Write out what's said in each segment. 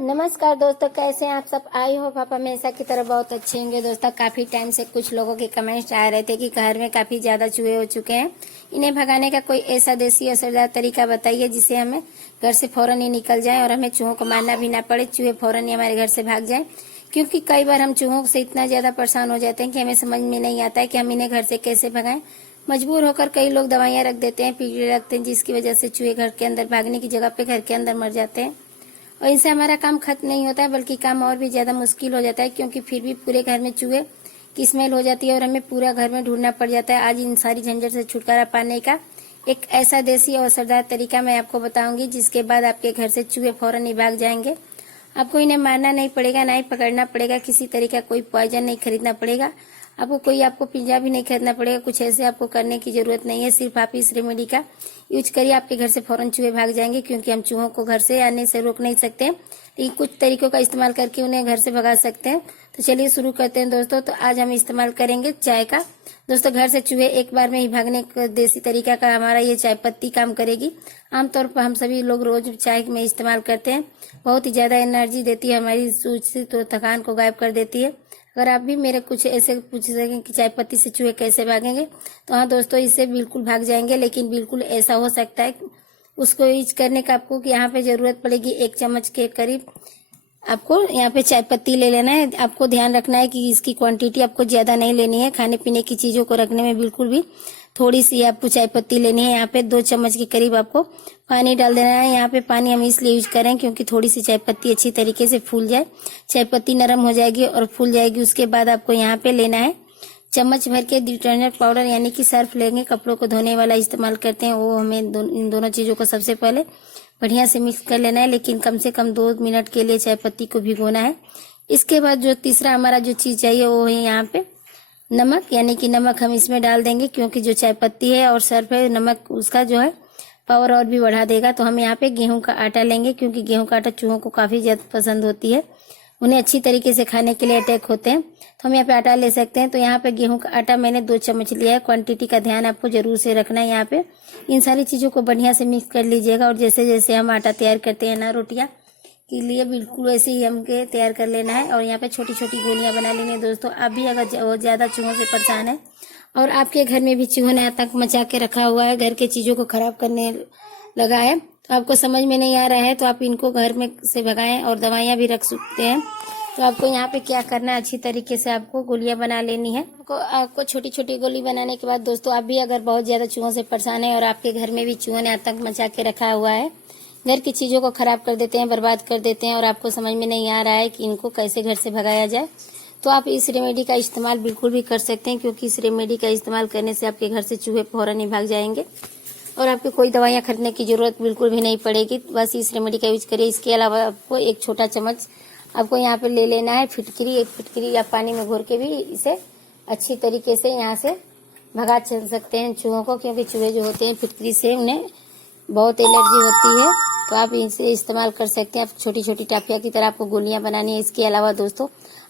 नमस्कार दोस्तों, कैसे हैं आप सब। आई होप आप हमेशा की तरह बहुत अच्छे होंगे। दोस्तों, काफी टाइम से कुछ लोगों के कमेंट्स आ रहे थे कि घर में काफी ज्यादा चूहे हो चुके हैं, इन्हें भगाने का कोई ऐसा देसी असरदार तरीका बताइए जिससे हमें घर से फौरन ही निकल जाए और हमें चूहों को मारना भी ना पड़े, चूहे फौरन ही हमारे घर से भाग जाए। क्योंकि कई बार हम चूहों से इतना ज्यादा परेशान हो जाते हैं कि हमें समझ में नहीं आता है कि हम इन्हें घर से कैसे भगाएं। मजबूर होकर कई लोग दवाइयां रख देते हैं, कीड़े रखते हैं, जिसकी वजह से चूहे घर के अंदर भागने की जगह पे घर के अंदर मर जाते हैं। और इनसे हमारा काम खत्म नहीं होता है, बल्कि काम और भी ज्यादा मुश्किल हो जाता है, क्योंकि फिर भी पूरे घर में चूहे की स्मेल हो जाती है और हमें पूरा घर में ढूंढना पड़ जाता है। आज इन सारी झंझट से छुटकारा पाने का एक ऐसा देसी और असरदार तरीका मैं आपको बताऊंगी, जिसके बाद आपके घर से चूहे फौरन ही भाग जाएंगे। आपको इन्हें मारना नहीं पड़ेगा, ना ही पकड़ना पड़ेगा, किसी तरीका कोई पॉइजन नहीं खरीदना पड़ेगा, आपको पिंजरा भी नहीं खरीदना पड़ेगा। कुछ ऐसे आपको करने की जरूरत नहीं है। सिर्फ आप इस रेमेडी का यूज करिए, आपके घर से फौरन चूहे भाग जाएंगे। क्योंकि हम चूहों को घर से आने से रोक नहीं सकते, लेकिन कुछ तरीकों का इस्तेमाल करके उन्हें घर से भगा सकते हैं। तो चलिए शुरू करते हैं दोस्तों। तो आज हम इस्तेमाल करेंगे चाय का। दोस्तों, घर से चूहे एक बार में ही भागने का देसी तरीका का हमारा ये चाय पत्ती काम करेगी। आमतौर पर हम सभी लोग रोज चाय में इस्तेमाल करते हैं। बहुत ही ज्यादा एनर्जी देती है, हमारी सूझ तो थकान को गायब कर देती है। अगर आप भी मेरे कुछ ऐसे पूछ सकें कि चाय पत्ती से चूहे कैसे भागेंगे, तो हाँ दोस्तों, इससे बिल्कुल भाग जाएंगे। लेकिन बिल्कुल ऐसा हो सकता है उसको यूज करने का आपको कि यहाँ पे जरूरत पड़ेगी 1 चम्मच के करीब। आपको यहाँ पे चाय पत्ती ले लेना है। आपको ध्यान रखना है कि इसकी क्वांटिटी आपको ज्यादा नहीं लेनी है। खाने पीने की चीजों को रखने में बिल्कुल भी थोड़ी सी आपको चाय पत्ती लेनी है। यहाँ पे 2 चम्मच के करीब आपको पानी डाल देना है। यहाँ पे पानी हम इसलिए यूज करें क्योंकि थोड़ी सी चाय पत्ती अच्छी तरीके से फूल जाए। चाय पत्ती नरम हो जाएगी और फूल जाएगी। उसके बाद आपको यहाँ पे लेना है चम्मच भर के डिटर्जेंट पाउडर, यानी कि सर्फ लेंगे, कपड़ों को धोने वाला इस्तेमाल करते हैं वो। हमें इन दोनों चीजों को सबसे पहले बढ़िया से मिक्स कर लेना है, लेकिन कम से कम 2 मिनट के लिए चाय पत्ती को भिगोना है। इसके बाद जो तीसरा हमारा जो चीज चाहिए वो है यहाँ पे नमक, यानी कि नमक हम इसमें डाल देंगे। क्योंकि जो चाय पत्ती है और सर्फ है, नमक उसका जो है पावर और भी बढ़ा देगा। तो हम यहाँ पे गेहूं का आटा लेंगे, क्योंकि गेहूं का आटा चूहों को काफी ज्यादा पसंद होती है, उन्हें अच्छी तरीके से खाने के लिए अटैक होते हैं। तो हम यहाँ पे आटा ले सकते हैं। तो यहाँ पे गेहूं का आटा मैंने 2 चम्मच लिया है। क्वांटिटी का ध्यान आपको जरूर से रखना है। यहाँ पे इन सारी चीजों को बढ़िया से मिक्स कर लीजिएगा। और जैसे जैसे हम आटा तैयार करते हैं ना रोटियां के लिए, बिल्कुल वैसे ही हमके तैयार कर लेना है। और यहाँ पे छोटी छोटी गोलियां बना लेनी है। दोस्तों, आप भी अगर ज्यादा चूहों से परेशान है और आपके घर में भी चूहों ने आतंक मचा के रखा हुआ है, घर के चीजों को खराब करने लगा है, तो आपको समझ में नहीं आ रहा है, तो आप इनको घर में से भगाएं। और दवाइयां भी रख सकते हैं। तो आपको यहाँ पे क्या करना है, अच्छी तरीके से आपको गोलियां बना लेनी है। आपको छोटी छोटी गोली बनाने के बाद दोस्तों, आप भी अगर बहुत ज्यादा चूहों से परेशान है और आपके घर में भी चूहों ने आतंक मचा के रखा हुआ है, घर की चीजों को खराब कर देते हैं, बर्बाद कर देते हैं, और आपको समझ में नहीं आ रहा है कि इनको कैसे घर से भगाया जाए, तो आप इस रेमेडी का इस्तेमाल बिल्कुल भी कर सकते हैं। क्योंकि इस रेमेडी का इस्तेमाल करने से आपके घर से चूहे फौरन ही भाग जाएंगे और आपको कोई दवाइयां खरीदने की जरूरत बिल्कुल भी नहीं पड़ेगी। बस इस रेमेडी का यूज करिए। इसके अलावा आपको 1 छोटा चम्मच आपको यहाँ पे ले लेना है फिटकरी। 1 फिटकरी आप पानी में घोर के भी इसे अच्छी तरीके से यहाँ से भगा चल सकते हैं चूहों को। क्योंकि चूहे जो होते हैं फिटकरी से उन्हें बहुत एलर्जी होती है, तो आप इसे इस्तेमाल कर सकते हैं। आप छोटी छोटी टाफिया की तरह आपको गोलियां बनानी है। इसके अलावा दोस्तों,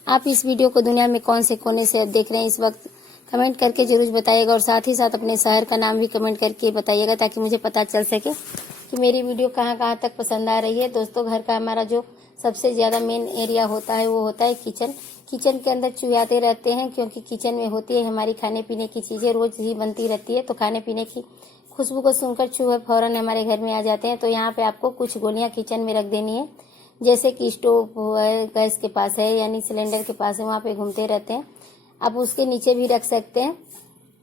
आप इस वीडियो को दुनिया में कौन से कोने से देख रहे हैं इस वक्त, कमेंट करके जरूर बताइएगा। और साथ ही साथ अपने शहर का नाम भी कमेंट करके बताइएगा, ताकि मुझे पता चल सके कि मेरी वीडियो कहाँ कहाँ तक पसंद आ रही है। दोस्तों, घर का हमारा जो सबसे ज्यादा मेन एरिया होता है वो होता है किचन। किचन के अंदर चूहे आते रहते हैं, क्योंकि किचन में होती है हमारी खाने पीने की चीजें, रोज ही बनती रहती है। तो खाने पीने की खुशबू को सुनकर चूहे फौरन हमारे घर में आ जाते हैं। तो यहाँ पे आपको कुछ गोलियां किचन में रख देनी है। जैसे कि स्टोव है, गैस के पास है, यानी सिलेंडर के पास है, वहाँ पे घूमते रहते हैं। आप उसके नीचे भी रख सकते हैं।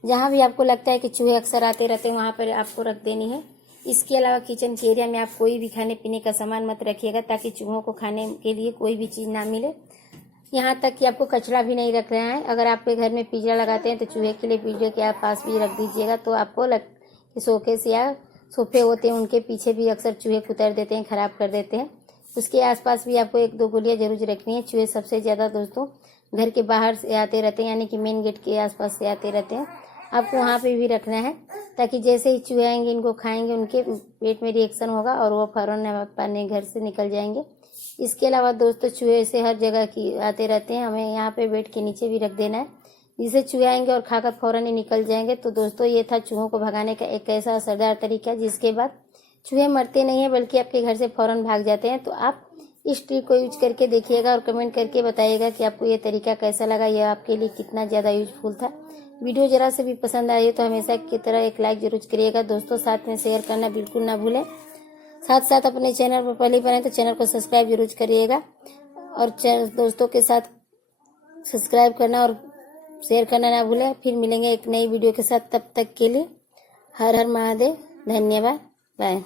जहाँ भी आपको लगता है कि चूहे अक्सर आते रहते हैं, वहाँ पर आपको रख देनी है। इसके अलावा किचन के एरिया में आप कोई भी खाने पीने का सामान मत रखिएगा, ताकि चूहों को खाने के लिए कोई भी चीज ना मिले। यहाँ तक कि आपको कचरा भी नहीं रख रहा है। अगर आपके घर में पिंजरा लगाते हैं तो चूहे के लिए पिंजरे के पास भी रख दीजिएगा। तो आपको शोकेस या सोफे होते हैं उनके पीछे भी अक्सर चूहे कुतर देते हैं, खराब कर देते हैं। उसके आसपास भी आपको 1-2 गोलियां जरूर रखनी है। चूहे सबसे ज्यादा दोस्तों घर के बाहर से आते रहते हैं, यानी कि मेन गेट के आसपास से आते रहते हैं। आपको वहाँ पे भी रखना है, ताकि जैसे ही चूहे आएंगे इनको खाएंगे, उनके पेट में रिएक्शन होगा और वो फौरन अपने घर से निकल जाएंगे। इसके अलावा दोस्तों, चूहे से हर जगह की आते रहते हैं, हमें यहाँ पे बेड के नीचे भी रख देना है, जिससे चूहे आएंगे और खाकर फौरन ही निकल जाएंगे। तो दोस्तों, ये था चूहों को भगाने का एक ऐसा असरदार तरीका, जिसके बाद चूहे मरते नहीं है, बल्कि आपके घर से फौरन भाग जाते हैं। तो आप इस ट्रिक को यूज करके देखिएगा और कमेंट करके बताइएगा कि आपको ये तरीका कैसा लगा, यह आपके लिए कितना ज़्यादा यूजफुल था। वीडियो जरा से भी पसंद आई तो हमेशा की तरह एक लाइक जरूर करिएगा दोस्तों, साथ में शेयर करना बिल्कुल ना भूलें। साथ साथ अपने चैनल पर पहली बार हैं तो चैनल को सब्सक्राइब जरूर करिएगा और दोस्तों के साथ सब्सक्राइब करना और शेयर करना ना भूलें। फिर मिलेंगे एक नई वीडियो के साथ, तब तक के लिए हर हर महादेव, धन्यवाद, बाय।